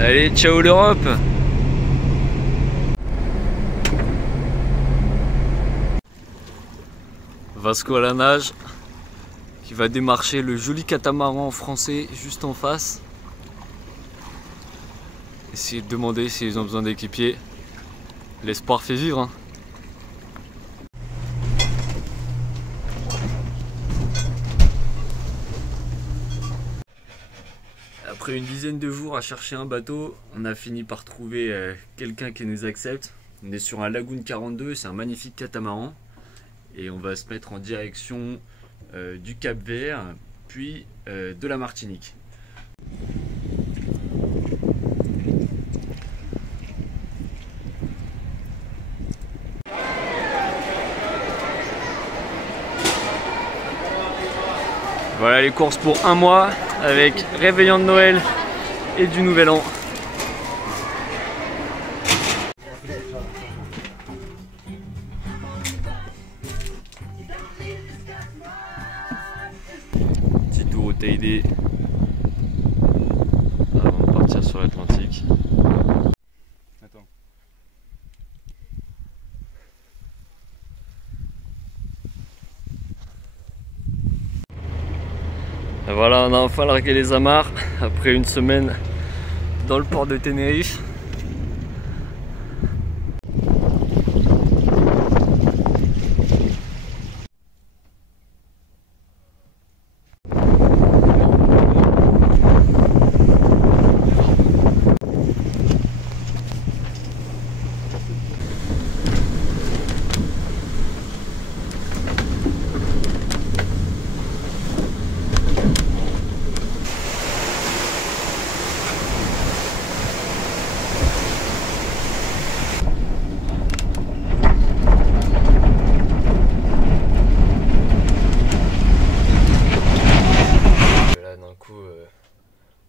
Allez, ciao l'Europe! Vasco à la nage qui va démarcher le joli catamaran français juste en face. Essayer de demander s'ils ont besoin d'équipiers. L'espoir fait vivre, hein. Après une dizaine de jours à chercher un bateau, on a fini par trouver quelqu'un qui nous accepte. On est sur un Lagoon 42, c'est un magnifique catamaran. Et on va se mettre en direction du Cap-Vert, puis de la Martinique. Voilà les courses pour un mois avec réveillon de Noël et du Nouvel An. Petit tour au TID avant de partir sur l'Atlantique. Attends. Et voilà, on a enfin largué les amarres après une semaine dans le port de Tenerife.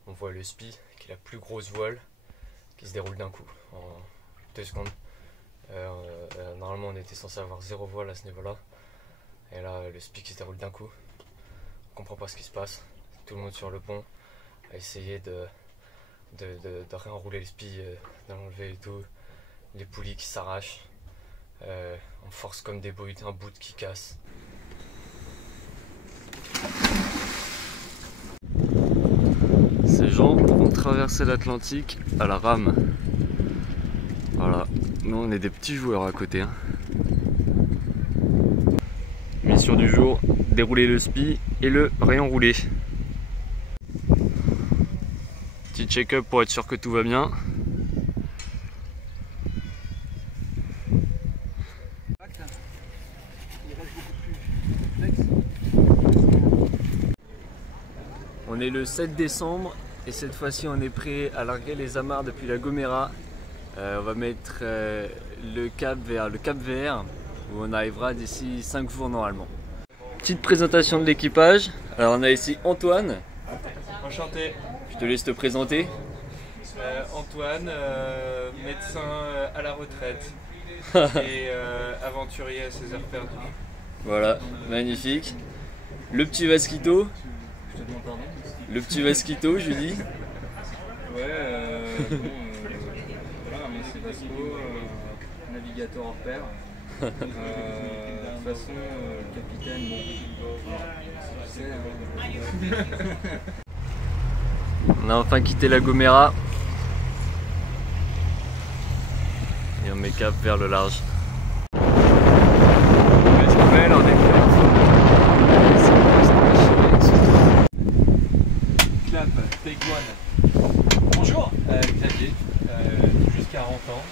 On voit le SPI qui est la plus grosse voile qui se déroule d'un coup en 2 secondes. Normalement on était censé avoir 0 voile à ce niveau là et là le SPI qui se déroule d'un coup. On comprend pas ce qui se passe, tout le monde sur le pont a essayé de réenrouler le SPI, de l'enlever et tout, les poulies qui s'arrachent, on force comme des bouilles, un bout qui casse. Ces gens ont traversé l'Atlantique à la rame. Voilà, nous on est des petits joueurs à côté, hein. Mission du jour, dérouler le SPI et le réenrouler. Petit check-up pour être sûr que tout va bien. On est le 7 décembre et cette fois-ci on est prêt à larguer les amarres depuis La Gomera. On va mettre le cap vers le Cap-Vert où on arrivera d'ici 5 jours normalement. Petite présentation de l'équipage. Alors on a ici Antoine. Enchanté. Je te laisse te présenter. Antoine, médecin à la retraite et aventurier à ses heures perdues. Voilà, magnifique. Le petit Vasquito. Le petit Vasquito, je dis. Ouais, voilà, mais c'est Vasco, navigateur hors pair. De toute façon, le capitaine, bon, tu sais. On a enfin quitté La Gomera. Et on met cap vers le large. Clap, take one. Bonjour, Xavier, tout juste 40 ans,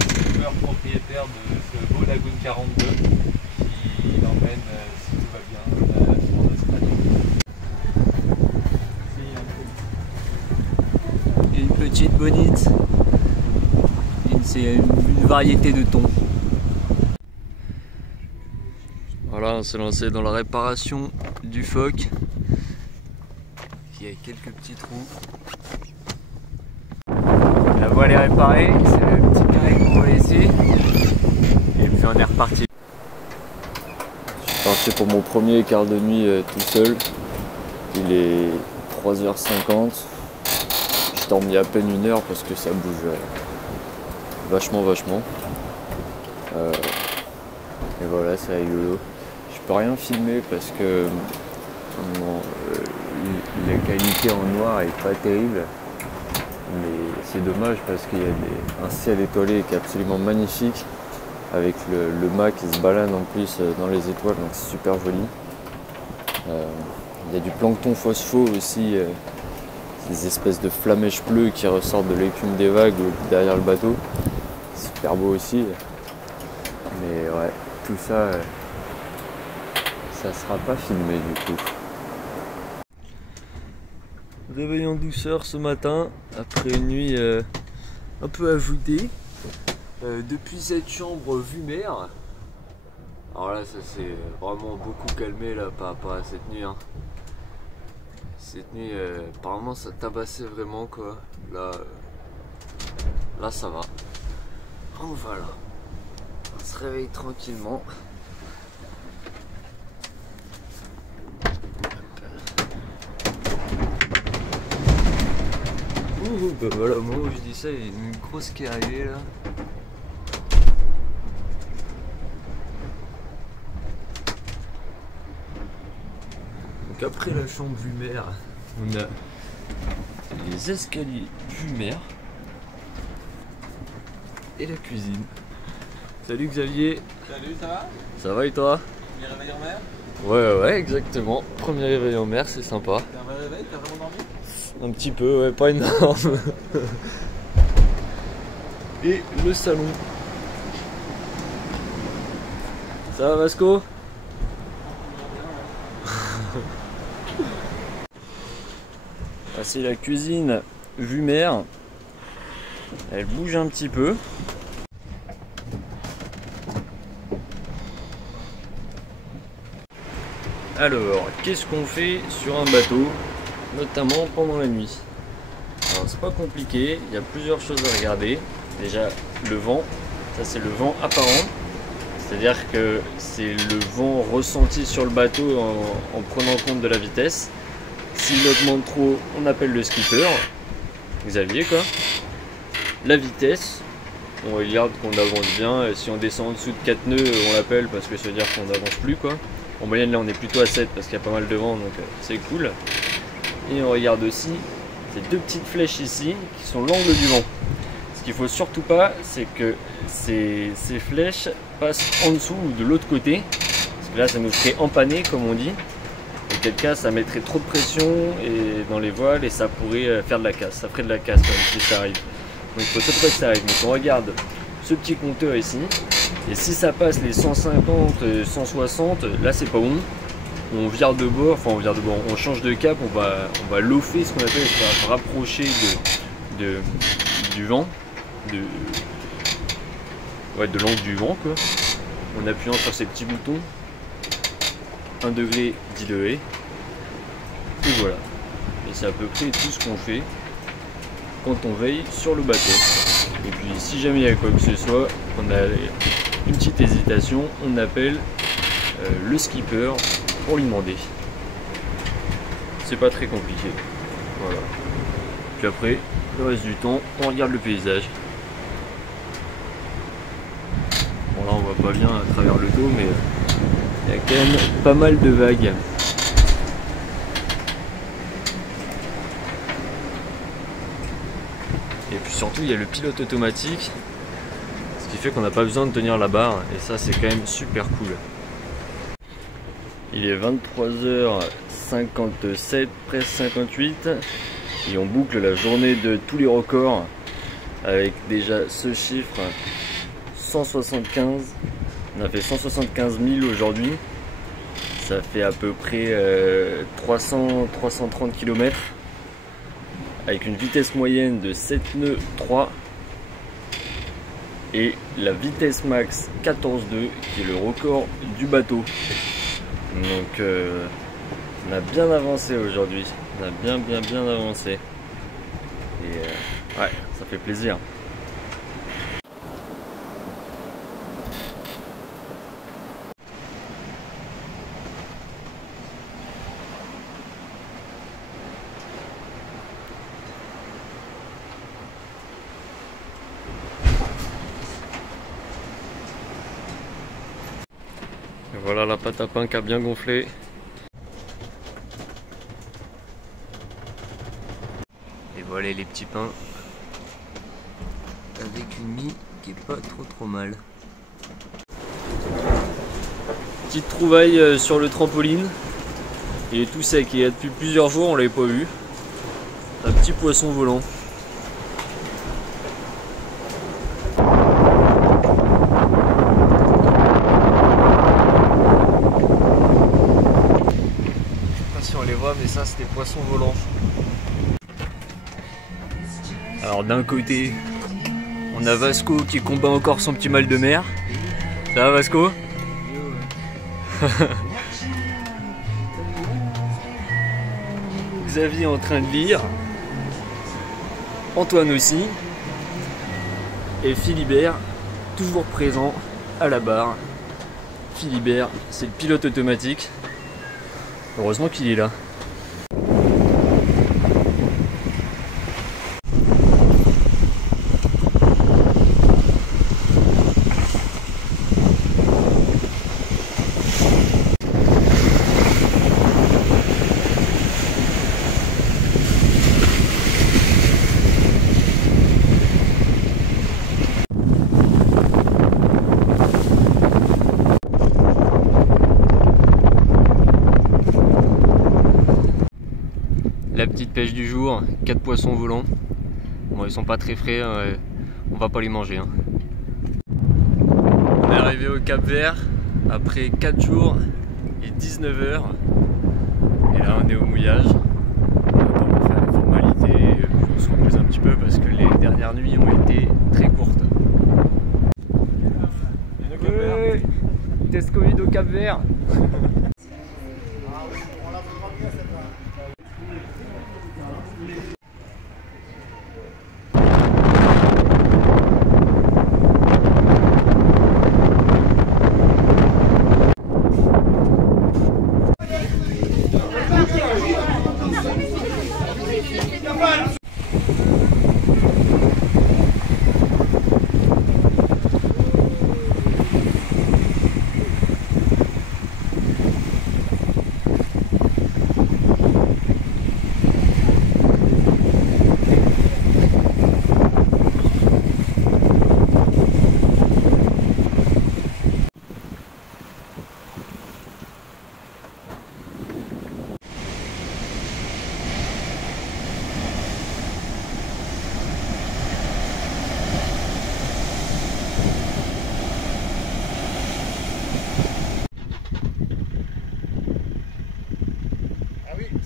skipper propriétaire de ce beau Lagoon 42 qui l'emmène, si tout va bien, en Australie. Une petite bonite. C'est une variété de thon. Voilà, on s'est lancé dans la réparation du phoque qui a quelques petits trous. La voile est réparée, c'est le petit carré qu'on voit ici. Et puis on est reparti. Je suis parti pour mon premier quart de nuit tout seul. Il est 3h50. Je dormi à peine 1 heure parce que ça bouge vachement. Et voilà, c'est rigolo. Je peux rien filmer parce que la qualité en noir est pas terrible. Mais c'est dommage parce qu'il y a un ciel étoilé qui est absolument magnifique. Avec le mât qui se balade en plus dans les étoiles, donc c'est super joli. Il y a du plancton phospho aussi, des espèces de flamèches bleues qui ressortent de l'écume des vagues derrière le bateau. Super beau aussi. Mais ouais, tout ça, ça sera pas filmé du coup. Réveil en douceur ce matin, après une nuit un peu agitée. Depuis cette chambre vue mer, alors là ça s'est vraiment beaucoup calmé là par rapport à cette nuit. Cette nuit apparemment ça tabassait vraiment quoi. Là ça va. Oh voilà. On se réveille tranquillement. Ouh, bah voilà, au moment où je dis ça, il y a une grosse qui est arrivée là. Donc après la chambre vue mer, on a les escaliers vue mer et la cuisine. Salut Xavier. Salut, ça va? Ça va et toi? Premier réveil en mer? Ouais, exactement. Premier réveil en mer, c'est sympa. T'as un vrai réveil? T'as vraiment dormi? Un petit peu, ouais, pas énorme. Et le salon. Ça va Vasco? Ah, c'est la cuisine vue mer. Elle bouge un petit peu. Alors, qu'est-ce qu'on fait sur un bateau, notamment pendant la nuit? Alors, c'est pas compliqué, il y a plusieurs choses à regarder. Déjà, le vent, ça c'est le vent apparent. C'est-à-dire que c'est le vent ressenti sur le bateau en prenant compte de la vitesse. S'il augmente trop, on appelle le skipper, Xavier quoi. La vitesse, on regarde qu'on avance bien. Si on descend en dessous de 4 nœuds, on l'appelle parce que ça veut dire qu'on n'avance plus quoi. En moyenne là on est plutôt à 7 parce qu'il y a pas mal de vent donc c'est cool. Et on regarde aussi ces deux petites flèches ici qui sont l'angle du vent. Ce qu'il faut surtout pas, c'est que ces flèches passent en dessous ou de l'autre côté. Parce que là ça nous ferait empanner comme on dit. Auquel cas ça mettrait trop de pression et dans les voiles et ça pourrait faire de la casse. Ça ferait de la casse même si ça arrive. Donc il faut surtout pas que ça arrive. Donc on regarde ce petit compteur ici. Et si ça passe les 150, 160, là c'est pas bon. On vire de bord, on change de cap, on va lofer ce qu'on appelle, se rapprocher du vent, de l'angle du vent quoi. En appuyant sur ces petits boutons. 1 degré, 10 degrés. Et voilà. Et c'est à peu près tout ce qu'on fait quand on veille sur le bateau. Et puis si jamais il y a quoi que ce soit, on a une petite hésitation, on appelle le skipper pour lui demander. C'est pas très compliqué. Voilà. Puis après, le reste du temps, on regarde le paysage. Bon là on voit pas bien à travers le dos, mais il y a quand même pas mal de vagues. Et puis surtout il y a le pilote automatique, ce qui fait qu'on n'a pas besoin de tenir la barre et ça c'est quand même super cool. Il est 23h57, presque 58 et on boucle la journée de tous les records avec déjà ce chiffre 175. On a fait 175 000 aujourd'hui. Ça fait à peu près 330 km avec une vitesse moyenne de 7 nœuds 3 et la vitesse max 14,2 qui est le record du bateau. Donc on a bien avancé aujourd'hui. On a bien avancé. Et ouais, ça fait plaisir. Voilà la pâte à pain qui a bien gonflé. Et voilà les petits pains. Avec une mie qui est pas trop mal. Petite trouvaille sur le trampoline. Il est tout sec et depuis plusieurs jours on l'avait pas vu. Un petit poisson volant. On les voit, mais ça c'est des poissons volants. Alors d'un côté on a Vasco qui combat encore son petit mal de mer. Ça va Vasco? Xavier en train de lire, Antoine aussi, et Philibert toujours présent à la barre. Philibert c'est le pilote automatique. Heureusement qu'il est là. La petite pêche du jour, 4 poissons volants. Bon, ils sont pas très frais, on va pas les manger. Hein. On est arrivé au Cap Vert après 4 jours et 19 heures. Et là on est au mouillage. On va pas faire les formalités, on se repose un petit peu parce que les dernières nuits ont été très courtes. Ouais, test Covid au Cap Vert.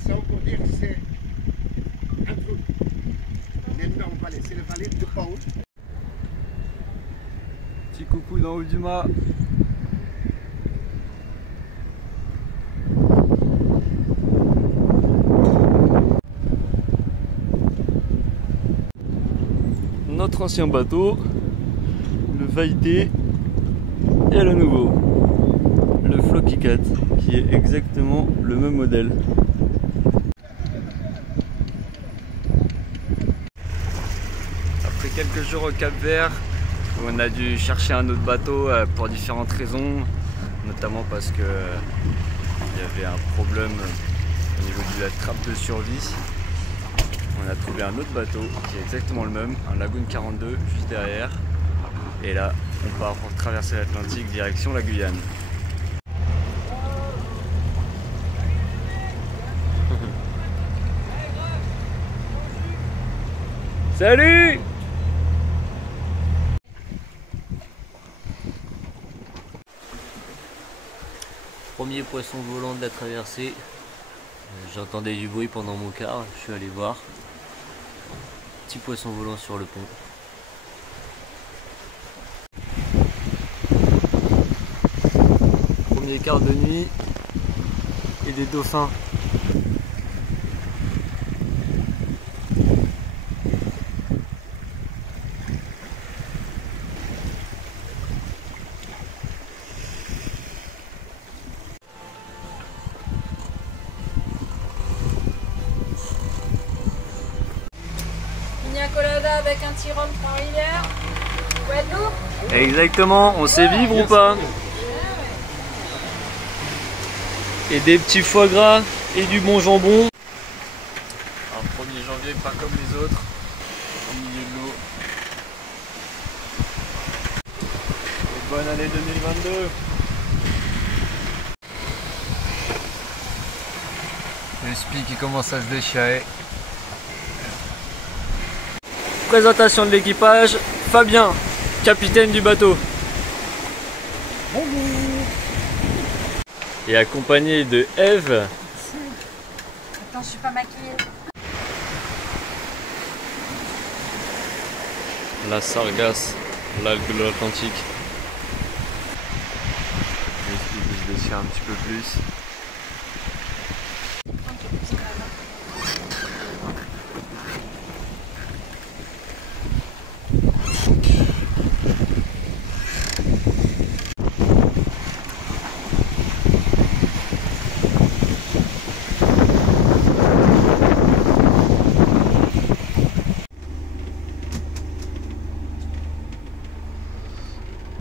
Ça, on peut dire que c'est un truc. L'énorme vallée, c'est le vallée de Paul. Petit coucou d'en haut du mât. Notre ancien bateau, le Vaïté et le nouveau, le Flocky Cat, qui est exactement le même modèle. Après quelques jours au Cap Vert, on a dû chercher un autre bateau pour différentes raisons, notamment parce que il y avait un problème au niveau de la trappe de survie. On a trouvé un autre bateau qui est exactement le même, un Lagoon 42 juste derrière. Et là, on part pour traverser l'Atlantique direction la Guyane. Salut! Premier poisson volant de la traversée. J'entendais du bruit pendant mon quart, je suis allé voir. Petit poisson volant sur le pont. Premier quart de nuit et des dauphins. Pina colada avec un petit rhum Trois-Rivières. Guadeloupe. Exactement, on sait vivre ou pas? et des petits foie gras et du bon jambon. Un 1er janvier pas comme les autres, au milieu de l'eau. Et bonne année 2022. Le spi qui commence à se déchirer. Présentation de l'équipage, Fabien, capitaine du bateau. Bonjour. Et accompagné de Eve. Attends, je suis pas maquillée. La Sargasse, l'algue de l'Atlantique. Le spi qui se déchire un petit peu plus.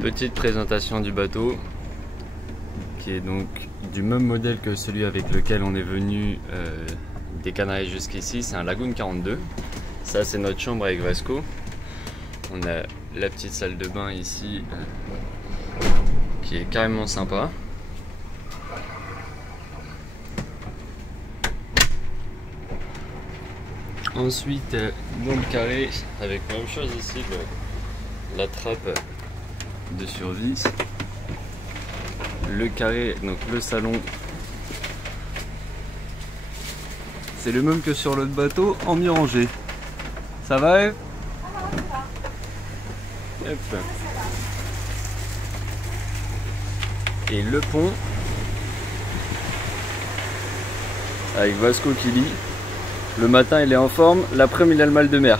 Petite présentation du bateau, qui est donc du même modèle que celui avec lequel on est venu des Canaries jusqu'ici. C'est un Lagoon 42. Ça, c'est notre chambre avec Vasco. On a la petite salle de bain ici qui est carrément sympa. Ensuite, dans le carré, avec la même chose ici, la trappe de survie, le carré, donc le salon, C'est le même que sur l'autre bateau en mi-rangée. Ça va, Eve? Hop. Et le pont avec Vasco qui lit. Le matin il est en forme, l'après-midi il a le mal de mer.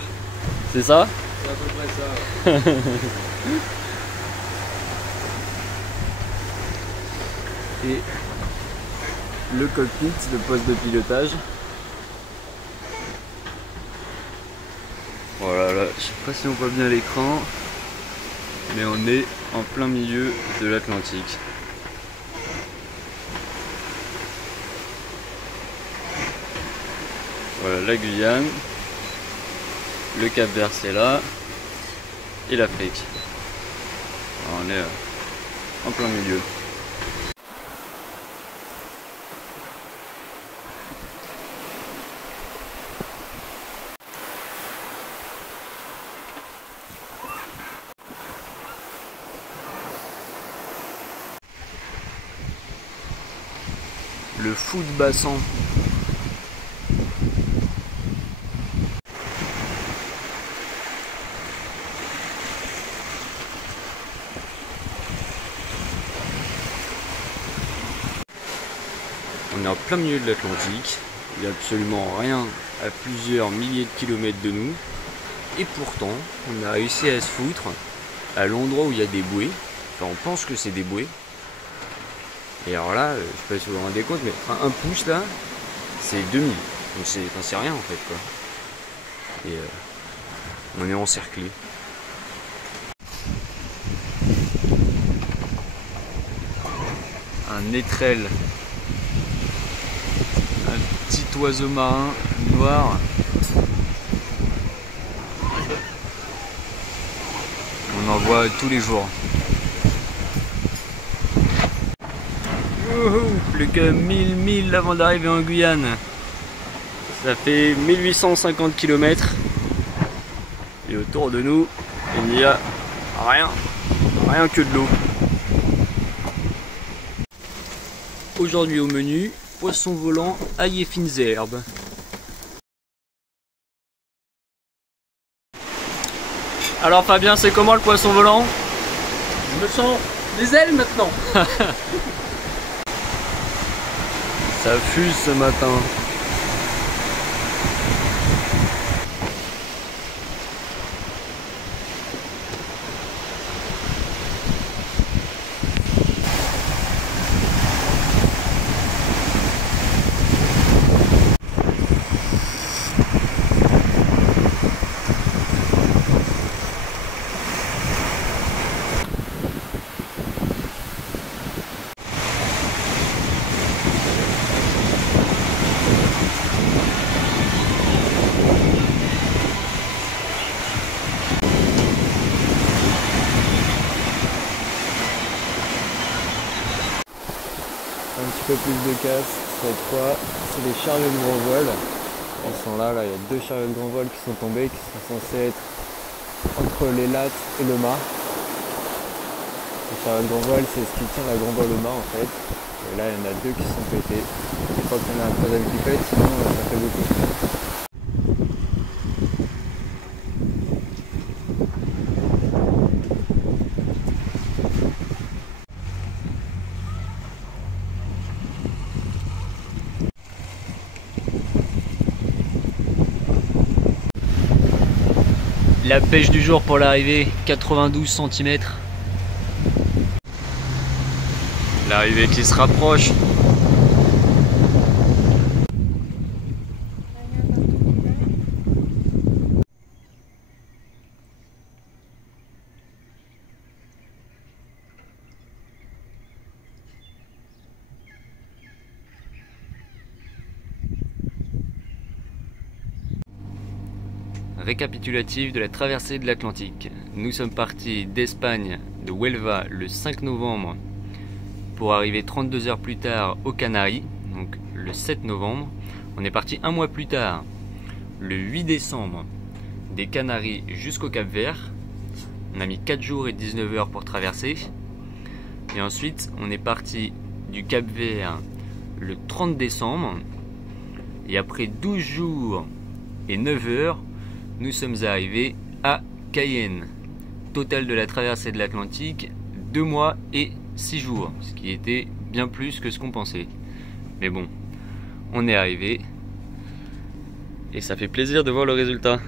C'est ça? C'est à peu près ça. Et le cockpit, le poste de pilotage. Voilà, là, je sais pas si on voit bien l'écran, mais on est en plein milieu de l'Atlantique. Voilà la Guyane, le Cap Vert c'est là, et l'Afrique. On est en plein milieu. Le fou de bassin. On est en plein milieu de l'Atlantique, il n'y a absolument rien à plusieurs milliers de kilomètres de nous, et pourtant on a réussi à se foutre à l'endroit où il y a des bouées, enfin on pense que c'est des bouées, et alors là, je sais pas si vous vous rendez compte, mais un pouce là, c'est 2000, donc c'est rien en fait quoi, et on est encerclé. Un étrel. Un petit oiseau marin noir. On en voit tous les jours. Plus que 1000 milles avant d'arriver en Guyane. Ça fait 1850 km. Et autour de nous, il n'y a rien. Rien que de l'eau. Aujourd'hui au menu, poisson volant, ail et fines herbes. Alors Fabien, c'est comment le poisson volant? Je me sens des ailes maintenant. Ça fuse ce matin. peu plus de casse. Cette fois, c'est les chariots de grand voile. Ils sont là, il y a 2 chariots de grand voile qui sont tombés, qui sont censés être entre les lattes et le mât. Les chariots de grand voile, c'est ce qui tient la grand voile au mât en fait. Et là, il y en a 2 qui sont pétés. Il faut qu'il y en ait un troisième qui pète, sinon ça fait beaucoup. La pêche du jour pour l'arrivée, 92 cm. L'arrivée qui se rapproche. Récapitulatif de la traversée de l'Atlantique. Nous sommes partis d'Espagne, de Huelva, le 5 novembre pour arriver 32 heures plus tard aux Canaries, donc le 7 novembre. On est parti un mois plus tard, le 8 décembre, des Canaries jusqu'au Cap-Vert. On a mis 4 jours et 19 heures pour traverser. Et ensuite, on est parti du Cap-Vert le 30 décembre. Et après 12 jours et 9 heures, nous sommes arrivés à Cayenne. Total de la traversée de l'Atlantique, 2 mois et 6 jours, ce qui était bien plus que ce qu'on pensait. Mais bon, on est arrivé et ça fait plaisir de voir le résultat.